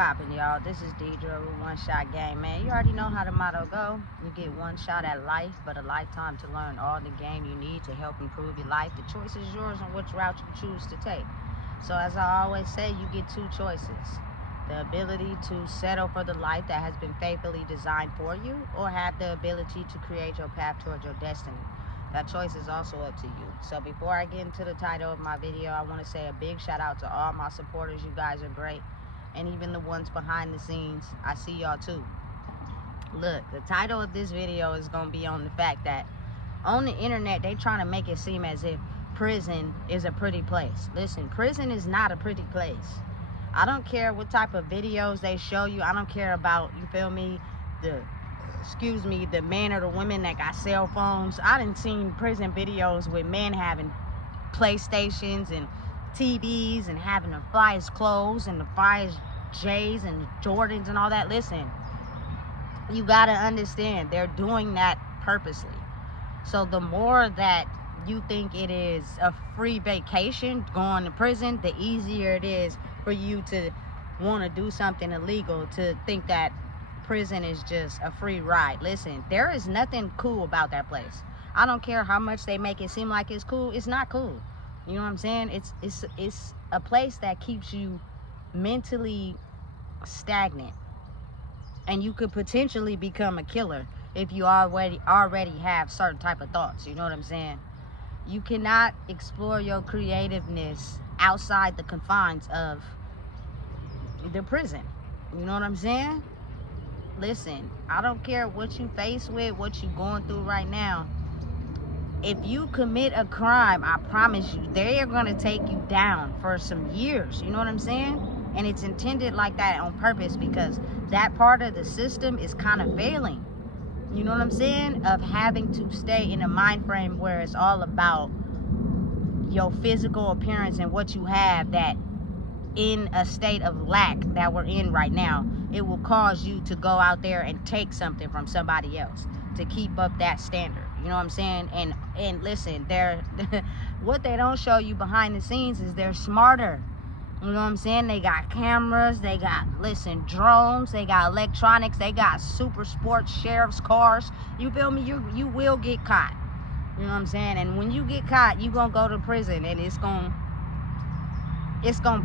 poppin', y'all? This is Deidre with One Shot Game, man. You already know how the motto go. You get one shot at life, but a lifetime to learn all the game you need to help improve your life. The choice is yours on which route you choose to take. So as I always say, you get two choices. The ability to settle for the life that has been faithfully designed for you, or have the ability to create your path towards your destiny. That choice is also up to you. So before I get into the title of my video, I want to say a big shout out to all my supporters. You guys are great. And even the ones behind the scenes, I see y'all too. Look, the title of this video is going to be on the fact that on the internet, they trying to make it seem as if prison is a pretty place. Listen, prison is not a pretty place. I don't care what type of videos they show you. I don't care about, you feel me, the men or the women that got cell phones. I done seen prison videos with men having PlayStations and TVs and having the flyest clothes and the flyest J's and Jordans and all that. Listen, you gotta understand, they're doing that purposely. So the more that you think it is a free vacation going to prison, the easier it is for you to want to do something illegal, to think that prison is just a free ride. Listen, there is nothing cool about that place. I don't care how much they make it seem like it's cool. It's not cool. You know what I'm saying? It's a place that keeps you mentally stagnant, and you could potentially become a killer if you already have certain type of thoughts. You know what I'm saying? You cannot explore your creativeness outside the confines of the prison. You know what I'm saying? Listen, I don't care what you face with, what you going through right now. If you commit a crime, I promise you, they are going to take you down for some years. You know what I'm saying? And it's intended like that on purpose, because that part of the system is kind of failing. You know what I'm saying? Of having to stay in a mind frame where it's all about your physical appearance and what you have, that in a state of lack that we're in right now, it will cause you to go out there and take something from somebody else to keep up that standard. You know what I'm saying? And listen, they're what they don't show you behind the scenes is they're smarter. You know what I'm saying? They got cameras, they got, listen, drones, they got electronics, they got super sports sheriff's cars. You feel me? You will get caught. You know what I'm saying? And when you get caught, you gonna go to prison, and it's gonna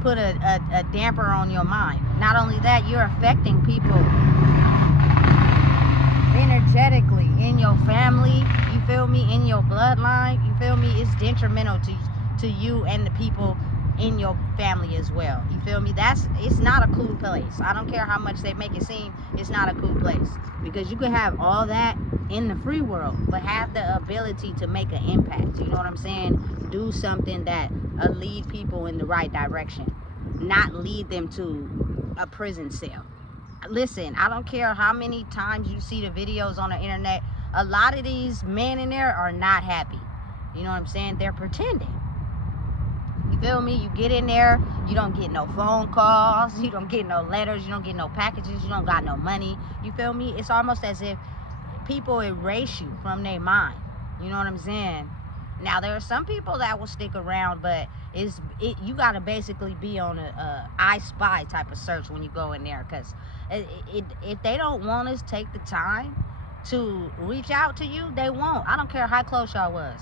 put a damper on your mind. Not only that, you're affecting people energetically in your family, you feel me, in your bloodline, you feel me. It's detrimental to you and the people in your family as well. You feel me? It's not a cool place. I don't care how much they make it seem, it's not a cool place, because you can have all that in the free world, but have the ability to make an impact. You know what I'm saying? Do something that lead people in the right direction, not lead them to a prison cell. Listen, I don't care how many times you see the videos on the internet, a lot of these men in there are not happy. You know what I'm saying? They're pretending. You feel me? You get in there, you don't get no phone calls, you don't get no letters, you don't get no packages, you don't got no money. You feel me? It's almost as if people erase you from their mind. You know what I'm saying? Now, there are some people that will stick around, but you got to basically be on a I Spy type of search when you go in there, because if they don't want us to take the time to reach out to you, they won't. I don't care how close y'all was.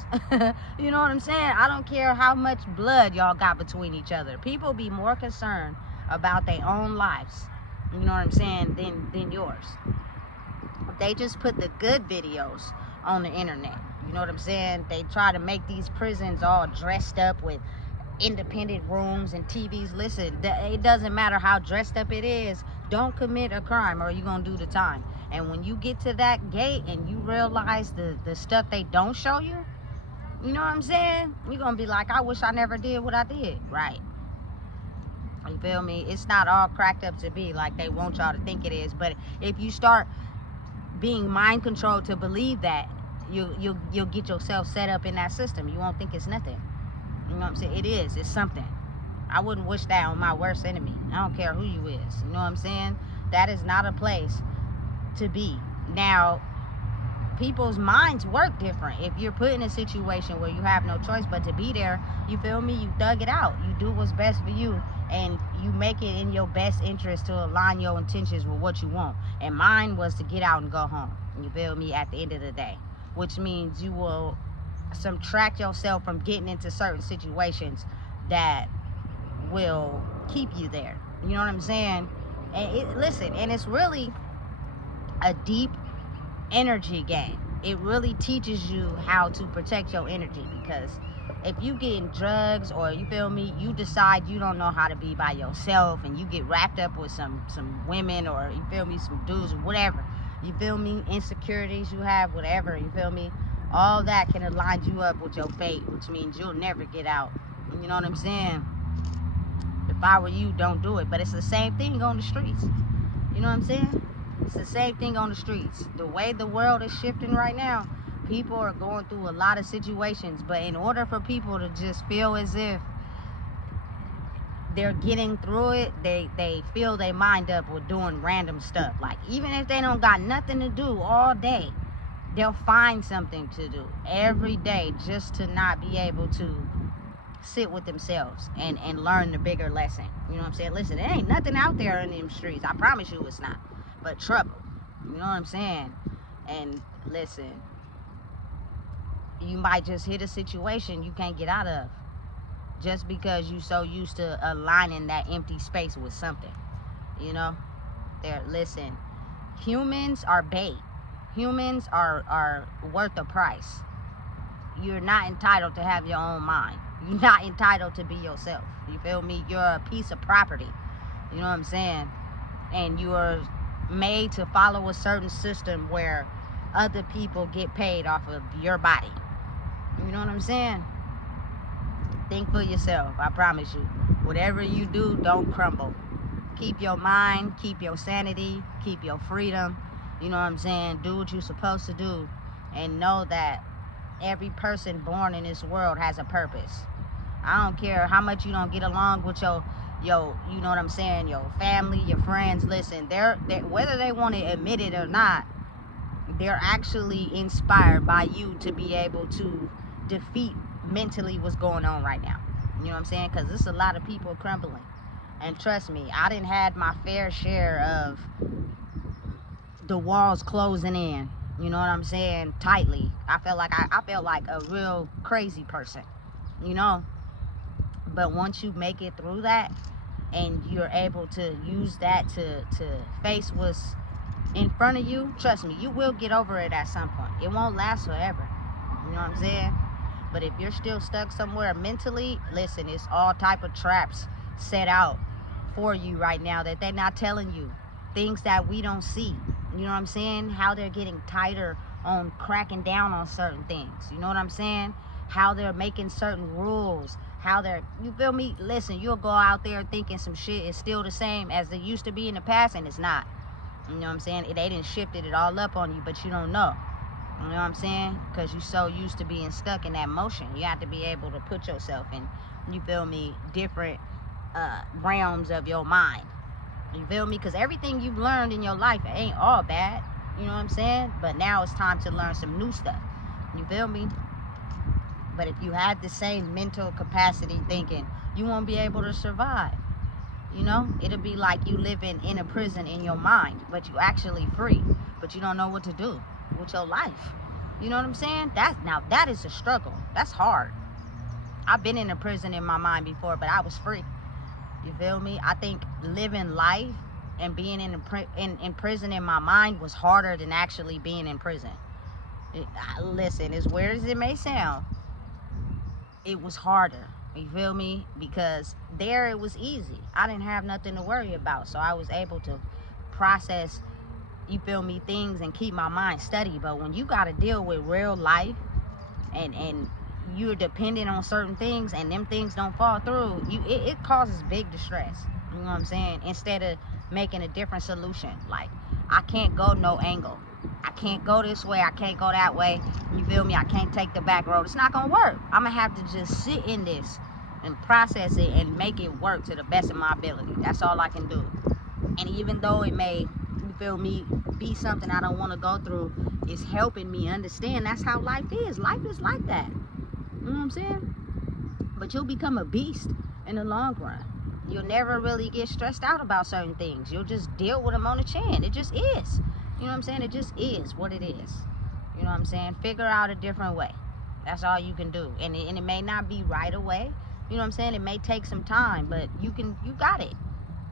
You know what I'm saying? I don't care how much blood y'all got between each other. People be more concerned about their own lives, you know what I'm saying, than yours. They just put the good videos on the internet. You know what I'm saying? They try to make these prisons all dressed up with independent rooms and TVs. Listen, it doesn't matter how dressed up it is. Don't commit a crime or you're going to do the time. And when you get to that gate and you realize the stuff they don't show you, you know what I'm saying? You're going to be like, I wish I never did what I did. Right. You feel me? It's not all cracked up to be like they want y'all to think it is. But if you start being mind controlled to believe that, you'll get yourself set up in that system. You won't think it's nothing. You know what I'm saying? It is. It's something. I wouldn't wish that on my worst enemy. I don't care who you is. You know what I'm saying? That is not a place to be. Now, people's minds work different. If you're put in a situation where you have no choice but to be there, you feel me? You thug it out. You do what's best for you, and you make it in your best interest to align your intentions with what you want. And mine was to get out and go home, you feel me, at the end of the day, which means you will subtract yourself from getting into certain situations that will keep you there. You know what I'm saying? And listen, and it's really a deep energy game. It really teaches you how to protect your energy, because if you get in drugs, or you feel me, you decide you don't know how to be by yourself, and you get wrapped up with some women, or you feel me, some dudes, or whatever, you feel me, insecurities you have, whatever, you feel me, all that can align you up with your fate, which means you'll never get out. You know what I'm saying? If I were you, don't do it. But it's the same thing on the streets. You know what I'm saying? It's the same thing on the streets. The way the world is shifting right now, people are going through a lot of situations, but in order for people to just feel as if they're getting through it, they fill their mind up with doing random stuff. Like, even if they don't got nothing to do all day, they'll find something to do every day just to not be able to sit with themselves and learn the bigger lesson. You know what I'm saying? Listen, there ain't nothing out there in them streets, I promise you it's not, but trouble. You know what I'm saying? And listen, you might just hit a situation you can't get out of, just because you so used to aligning that empty space with something. You know? Listen, humans are bait. Humans are worth a price. You're not entitled to have your own mind. You're not entitled to be yourself. You feel me? You're a piece of property. You know what I'm saying? And you are made to follow a certain system where other people get paid off of your body. You know what I'm saying? Think for yourself. I promise you. Whatever you do, don't crumble. Keep your mind, keep your sanity, keep your freedom. You know what I'm saying? Do what you're supposed to do. And know that every person born in this world has a purpose. I don't care how much you don't get along with your you know what I'm saying, your family, your friends. Listen, they're whether they want to admit it or not, they're actually inspired by you to be able to defeat mentally what's going on right now. You know what I'm saying? Because there's a lot of people crumbling. And trust me, I didn't had my fair share of the walls closing in. You know what I'm saying? Tightly. I felt like I felt like a real crazy person. You know? But once you make it through that, and you're able to use that to face what's in front of you, trust me, you will get over it at some point. It won't last forever. You know what I'm saying? But if you're still stuck somewhere mentally, listen, it's all type of traps set out for you right now that they're not telling you. Things that we don't see. You know what I'm saying? How they're getting tighter on cracking down on certain things. You know what I'm saying? How they're making certain rules. How they're, you feel me? Listen, you'll go out there thinking some shit is still the same as it used to be in the past, and it's not. You know what I'm saying? They didn't shifted it all up on you, but you don't know. You know what I'm saying? Because you're so used to being stuck in that motion. You have to be able to put yourself in, you feel me, different realms of your mind. You feel me? Because everything you've learned in your life ain't all bad. You know what I'm saying? But now it's time to learn some new stuff. You feel me? But if you had the same mental capacity thinking, you won't be able to survive. You know? It'll be like you living in a prison in your mind, but you actually free. But you don't know what to do with your life. You know what I'm saying? Now that is a struggle. That's hard. I've been in a prison in my mind before, but I was free. You feel me? I think living life and being in prison in my mind was harder than actually being in prison. Listen, as weird as it may sound, it was harder. You feel me? Because there it was easy. I didn't have nothing to worry about. So I was able to process, you feel me, things and keep my mind steady. But when you got to deal with real life and you're dependent on certain things and them things don't fall through, it causes big distress. You know what I'm saying? Instead of making a different solution. Like, I can't go no angle. I can't go this way. I can't go that way. You feel me? I can't take the back road. It's not going to work. I'm going to have to just sit in this and process it and make it work to the best of my ability. That's all I can do. And even though it may, you feel me, be something I don't want to go through, it's helping me understand that's how life is. Life is like that. You know what I'm saying? But you'll become a beast in the long run. You know what I'm saying? you'll never really get stressed out about certain things. You'll just deal with them on the chin. It just is. You know what I'm saying? It just is what it is. You know what I'm saying? Figure out a different way. That's all you can do. And it may not be right away. You know what I'm saying? It may take some time, but you got it.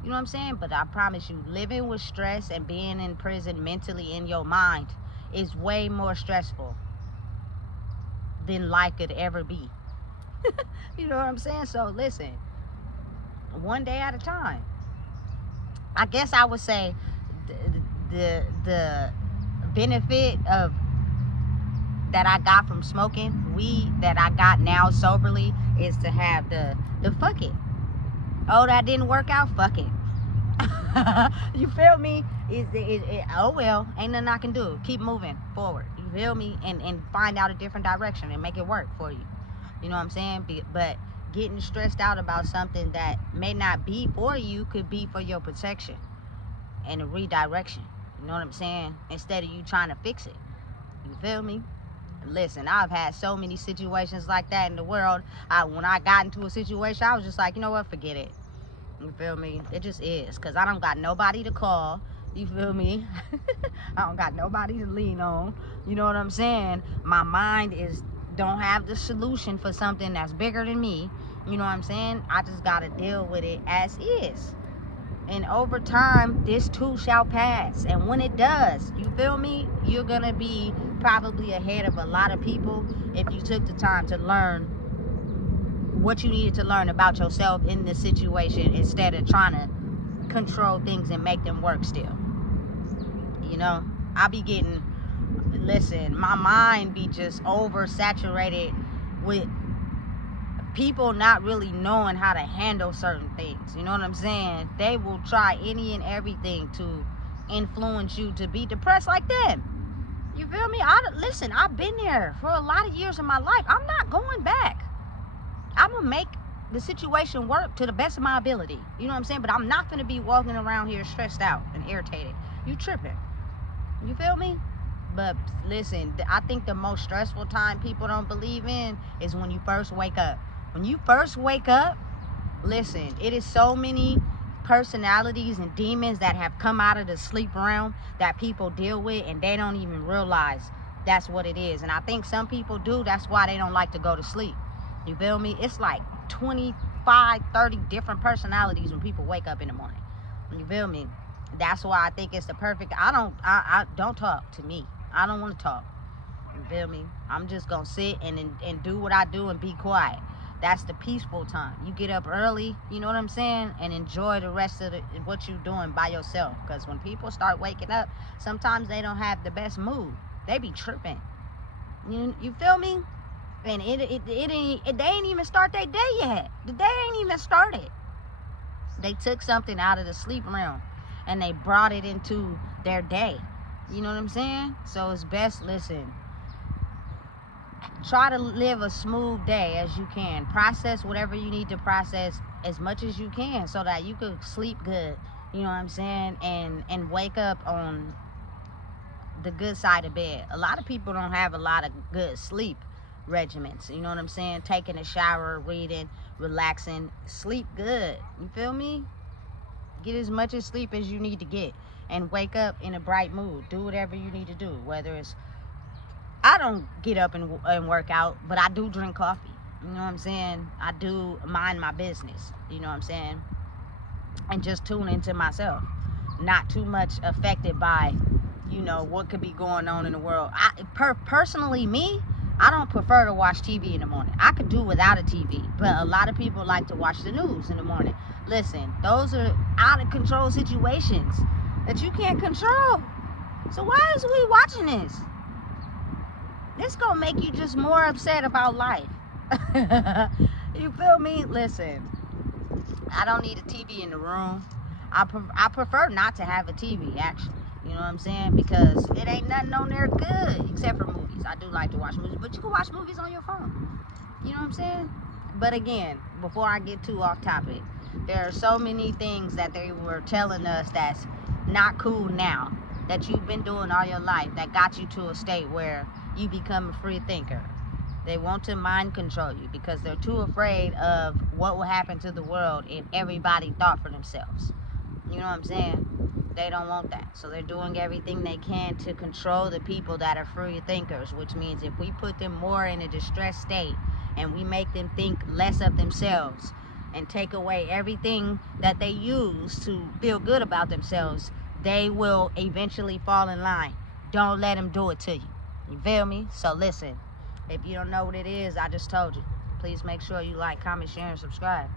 You know what I'm saying? But I promise you, living with stress and being in prison mentally in your mind is way more stressful than life could ever be. You know what I'm saying? So listen, one day at a time. I guess I would say the benefit of that I got from smoking weed that I got now soberly is to have the fuck it. Oh, that didn't work out, fuck it. You feel me? Oh well, ain't nothing I can do. Keep moving forward. You feel me? And find out a different direction and make it work for you. You know what I'm saying? But getting stressed out about something that may not be for you could be for your protection and a redirection. You know what I'm saying? Instead of you trying to fix it. You feel me? Listen, I've had so many situations like that in the world. When I got into a situation, I was just like, you know what? Forget it. You feel me? It just is. Because I don't got nobody to call. You feel me? I don't got nobody to lean on. You know what I'm saying? My mind don't have the solution for something that's bigger than me. You know what I'm saying? I just got to deal with it as is. And over time, this too shall pass. And when it does, you feel me? You're going to be probably ahead of a lot of people if you took the time to learn what you needed to learn about yourself in this situation instead of trying to control things and make them work still. You know, my mind be just oversaturated with people not really knowing how to handle certain things. You know what I'm saying? They will try any and everything to influence you to be depressed like them. You feel me? Listen, I've been there for a lot of years in my life. I'm not going back. I'm going to make the situation work to the best of my ability. You know what I'm saying? But I'm not going to be walking around here stressed out and irritated. You tripping. You feel me? But listen, I think the most stressful time people don't believe in is when you first wake up. When you first wake up, listen, it is so many personalities and demons that have come out of the sleep realm that people deal with, and they don't even realize that's what it is. And I think some people do. That's why they don't like to go to sleep. You feel me? It's like 25, 30 different personalities when people wake up in the morning. You feel me? That's why I think it's the perfect. I don't talk to me. I don't want to talk. You feel me? I'm just gonna sit and do what I do and be quiet. That's the peaceful time. You get up early, you know what I'm saying, and enjoy the rest of what you're doing by yourself. Because when people start waking up, sometimes they don't have the best mood. They be tripping. You feel me? And they ain't even start their day yet. The day ain't even started. They took something out of the sleep realm and they brought it into their day. You know what I'm saying? So it's best, listen, try to live a smooth day as you can. Process whatever you need to process as much as you can so that you could sleep good. You know what I'm saying? And wake up on the good side of bed. A lot of people don't have a lot of good sleep regimens. You know what I'm saying? Taking a shower, reading, relaxing, sleep good. You feel me? Get as much of sleep as you need to get and wake up in a bright mood. Do whatever you need to do. Whether it's, I don't get up and work out, but I do drink coffee. You know what I'm saying? I do mind my business. You know what I'm saying? And just tune into myself. Not too much affected by, you know, what could be going on in the world. Personally, me, I don't prefer to watch TV in the morning. I could do without a TV, but a lot of people like to watch the news in the morning. Listen, those are out of control situations that you can't control. So why is we watching this? This gonna make you just more upset about life. You feel me? Listen, I don't need a TV in the room. I prefer not to have a TV, actually. You know what I'm saying? Because it ain't nothing on there good except for movies. I do like to watch movies, but you can watch movies on your phone. You know what I'm saying? But again, before I get too off topic, there are so many things that they were telling us that's not cool now, that you've been doing all your life, that got you to a state where you become a free thinker. They want to mind control you because they're too afraid of what will happen to the world if everybody thought for themselves. You know what I'm saying? They don't want that. So they're doing everything they can to control the people that are free thinkers, which means if we put them more in a distressed state and we make them think less of themselves and take away everything that they use to feel good about themselves, they will eventually fall in line. Don't let them do it to you. You feel me? So listen, if you don't know what it is, I just told you. Please make sure you like, comment, share, and subscribe.